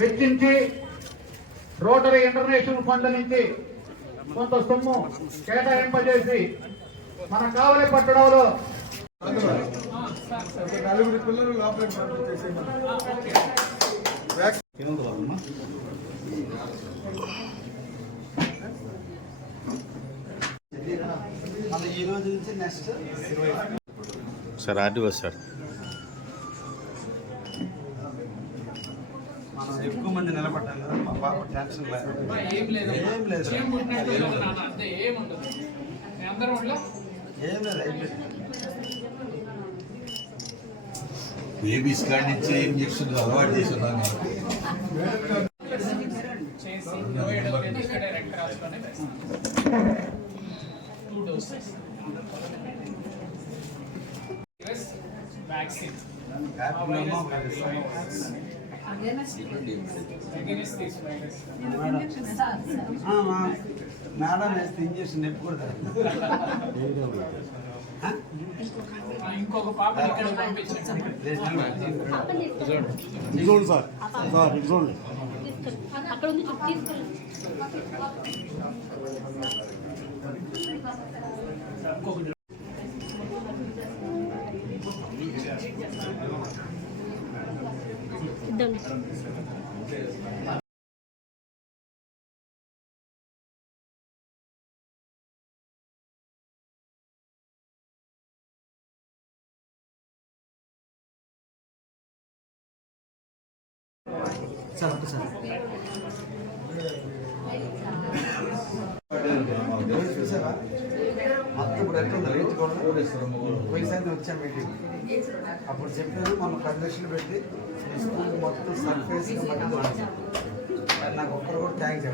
వెచ్చించి rotary international fund నుంచి కొంత సొమ్ము కేటాయింపజేసి మన కావలి పట్టణంలో నలుగురు పిల్లలు లోపలికి ఈ రోజు నుంచి నెక్స్ట్ సార్ ఆర్డీఓ సార్ మనం ఎక్కువ మంది నిలబడ్డాం కదా మా పాప టెన్షన్ లేదు. బేబీస్ కాడి నుంచి ఇంజక్షన్ అలవాటు చేస్తున్నాను. మేడం వేస్తే ఇంజక్షన్ ఎప్పుడు ఇంకొక పాప ఇక్కడ అక్కడ ఉంది చూసావా మొత్తం ఇప్పుడు ఎట్లుంది రేట్ కూడా పోయిసారి వచ్చాం మీటింగ్ అప్పుడు చెప్పారు మనం 10 లక్షలు పెట్టి స్కూల్ మొత్తం సర్ఫేస్ మట్టి నాకు ఒక్కరు కూడా థ్యాంక్స్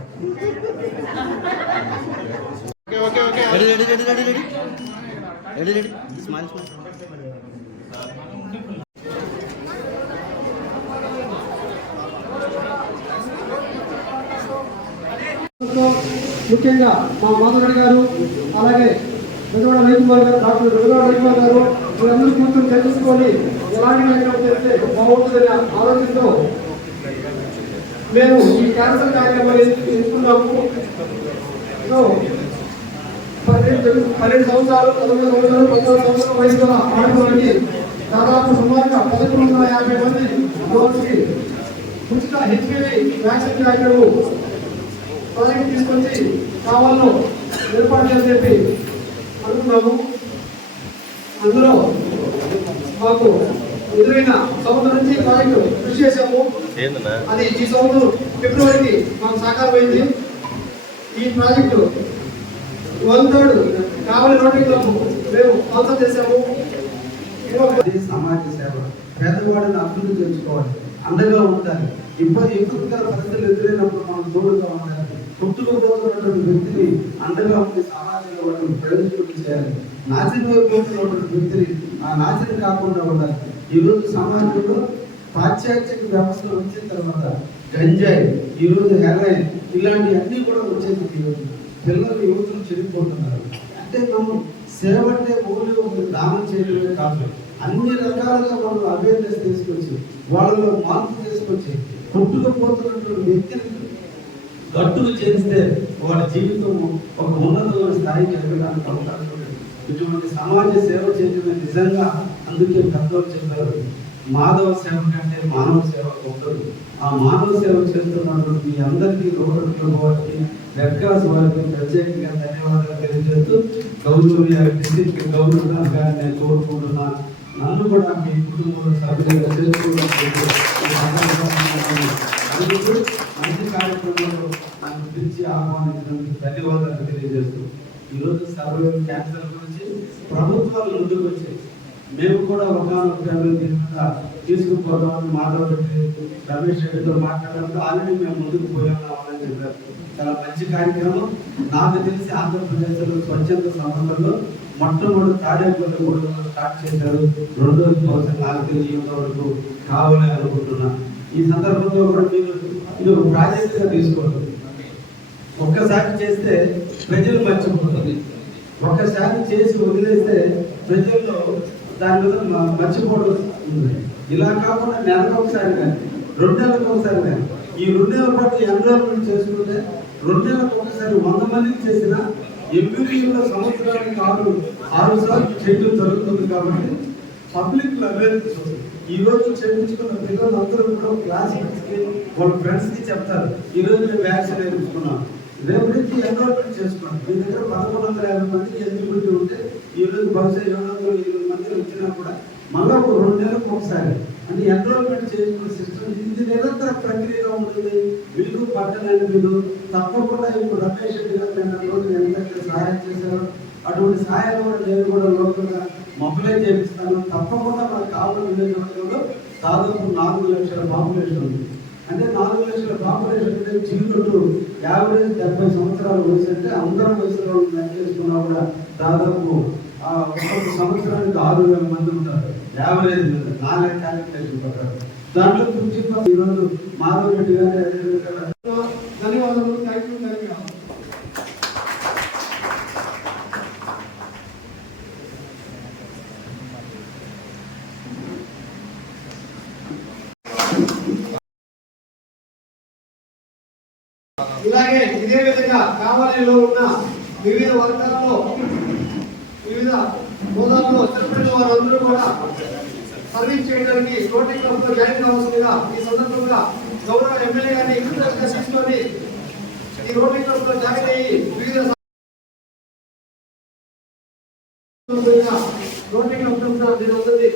ముఖ్యంగా మా మాధవరెడ్డి గారు అలాగే బెజవాడ రవికుమార్ గారు డాక్టర్ బెజవాడ రవికుమార్ గారు వీరందరూ కూర్చొని చర్చించుకొని ఎలాంటి కార్యక్రమం చేస్తే బాగుంటుందనే ఆలోచనతో మేము ఈ క్యాన్సర్ కార్యక్రమాన్ని తీసుకున్నాము. సో 12 సంవత్సరాలు 19 సంవత్సరాలు 14 సంవత్సరాల వయసు ఆడవారికి దాదాపు సుమారుగా 1150 మంది రోజుకి ఉచిత హెచ్పివి వ్యాక్సిన్ కార్యక్రమం ప్రాజెక్ట్ తీసుకొచ్చి కావాలను ఏర్పాటు చేయాలని చెప్పి అనుకున్నాము. అందులో మాకు ఎదురైన సంవత్సరం నుంచి ప్రాజెక్టు కృషి చేశాము. అది ఈ సంవత్సరం ఫిబ్రవరికి మాకు సాకారమైంది. ఈ ప్రాజెక్టు 1/3 కావలి రోటరీ క్లబ్ మేము స్పాన్సర్ చేశాము. సమాజ సేవ పేదవాడిని అభివృద్ధి చేసుకోవాలి, అండగా ఉండాలి. ఇబ్బందికర పరిస్థితులు ఎదురైనప్పుడు మనం దూరంగా ఉండాలి. పుట్టుకుపోతున్నటువంటి వ్యక్తిని అండగా ఉండి సమాజంలో వాళ్ళని ప్రయోజనం చేయాలి. నాశనం అయిపోతున్నటువంటి వ్యక్తిని ఆ నాశనం కాకుండా ఉండాలి. ఈరోజు సమాజంలో పాశ్చాత్య వ్యవస్థ వచ్చిన తర్వాత గంజాయి, ఈరోజు హెరాయిన్ ఇలాంటివన్నీ కూడా వచ్చేది. ఈరోజు పిల్లలు యువతులు చెడిపోతున్నారు. అంటే మనం సేవ అంటే ఓన్లీ ఒక దానం చేయడమే కాదు, అన్ని రకాలుగా వాళ్ళు అవేర్నెస్ తీసుకొచ్చి వాళ్ళలో మార్పు తీసుకొచ్చి పుట్టుకుపోతున్నటువంటి వ్యక్తిని గట్టుకు చేస్తే వాళ్ళ జీవితం ఒక ఉన్నతమైన స్థాయికి ఎదగడానికి అవకాశం ఉంటుంది. ఇటువంటి సమాజ సేవ చేయడమే నిజంగా. అందుకే పెద్దలు చెప్పారు, మాధవ సేవ కంటే మానవ సేవ ఉండదు. ఆ మానవ సేవ చేస్తున్నటువంటి మీ అందరికీ రోడ్డు వారికి రెడ్ క్రాస్ వారికి ప్రత్యేకంగా ధన్యవాదాలు తెలియజేస్తూ డిస్ట్రిక్ట్ గవర్నర్ గారిని నేను కోరుకుంటున్నా. నన్ను కూడా మీ కుటుంబంలో సభ్యులుగా చేసుకోవడానికి మంచి కార్యక్రమంలో నన్ను పిలిచి ఆహ్వానించినందుకు ధన్యవాదాలు తెలియజేస్తూ ఈరోజు సర్వైవల్ క్యాన్సర్ గురించి ప్రభుత్వాలు ముందుకు వచ్చి మేము కూడా ఒకనొక ఫ్యామిలీ దీని మీద తీసుకుపోతామని మాధవ్ రెడ్డి రమేష్ రెడ్డితో మాట్లాడడంతో ఆల్రెడీ మేము ముందుకు పోయామని చెప్పారు. చాలా మంచి కార్యక్రమం. నాకు తెలిసి ఆంధ్రప్రదేశ్లో స్వచ్ఛంద సంస్థల్లో మొట్టమొదటి తాడేపల్లి స్టార్ట్ చేశారు. రెండోది కోసం నాకు తెలిసి వరకు కావాలి అనుకుంటున్నా. ఈ సందర్భంలో కూడా మీరు ఇది ఒక ప్రాజెక్టుగా తీసుకోవాలి. ఒక్కసారి చేస్తే ప్రజలు మర్చిపోతుంది. ఒక్కసారి చేసి వదిలేస్తే ప్రజల్లో దాని మీద మర్చిపోవడం ఉంది. ఇలా కాకుండా నెలకు ఒకసారి కానీ 2 నెలలకు ఒకసారి కానీ ఈ 2 నెలల పాటు ఎన్రోల్మెంట్ చేసుకుంటే 2 నెలలకు ఒకసారి 100 మందికి చేసిన ఎంపీపీలో సంవత్సరానికి 6 సార్లు చేయడం జరుగుతుంది. కాబట్టి పబ్లిక్ అవేర్నెస్ ఈ రోజు చేయించుకున్న పిల్లలందరూ కూడా క్లాస్మేట్స్కి వాళ్ళ ఫ్రెండ్స్కి చెప్తారు, ఈ రోజు మేము వ్యాక్సిన్ వేయించుకున్నాం, రేపు నుంచి ఎన్రోల్మెంట్ చేసుకోండి. మీ దగ్గర 1150 మందికి ఎలిజిబిలిటీ ఉంటే ఈ రోజు బహుశా 720 మంది వచ్చినా కూడా మళ్ళీ ఒక 2 నెలలకు ఒకసారి అంటే ఎన్రోల్మెంట్ చేసుకునే సిస్టమ్ ఇది నిరంతర ప్రక్రియగా ఉంటుంది. మీకు పట్టణాన్ని మీరు తప్పకుండా ఇప్పుడు రమేష్ రెడ్డి గారు నిన్న రోజు ఎంత సహాయం చేశారో అటువంటి సహాయం కూడా నేను కూడా లోపల మొబిలైజ్ చేపిస్తాను. తప్పకుండా మన కావలి నియోజకవర్గంలో దాదాపు 4 లక్షల పాపులేషన్ ఉంది. అంటే 4 లక్షల పాపులేషన్ అంటే చిరుకట్టు యావరేజ్ 70 సంవత్సరాల వయసు అంటే అందరం వయసులో లెక్క చేసుకున్నా కూడా దాదాపు ఒక్కొక్క సంవత్సరానికి 6,000 మంది ఉంటారు యావరేజ్ మీద 4 క్యాలిక్యులేషన్ ప్రకారం. దాంట్లో ప్రిన్సిపల్ ఈరోజు మాధవ్ రెడ్డి గారు ధన్యవాదాలు. Thank you. ఇలాగే ఇదే విధంగా కావలిలో ఉన్న వివిధ వర్గాల్లో వివిధ హోదాల్లో స్థిరపడిన వారందరూ కూడా సర్వీస్ చేయడానికి రోటరీ క్లబ్ లో జాయిన్ కావాల్సిందిగా ఈ సందర్భంగా గౌరవ ఎమ్మెల్యే గారిని ఇంట్రెస్ట్ తీసుకొని ఈ రోటరీ క్లబ్ లో జాయిన్ అయ్యి వివిధ రోటరీ క్లబ్ దీని ఉంటుంది.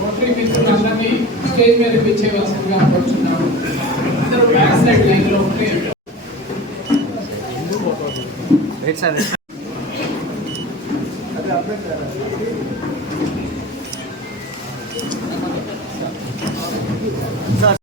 రోటరీ మిత్రులందరినీ స్టేజ్ మీద పిలిచేయవలసిందిగా కోరుచున్నాము. అందరూ బ్యాక్ సైడ్ లైన్ లో ఉంటే సార్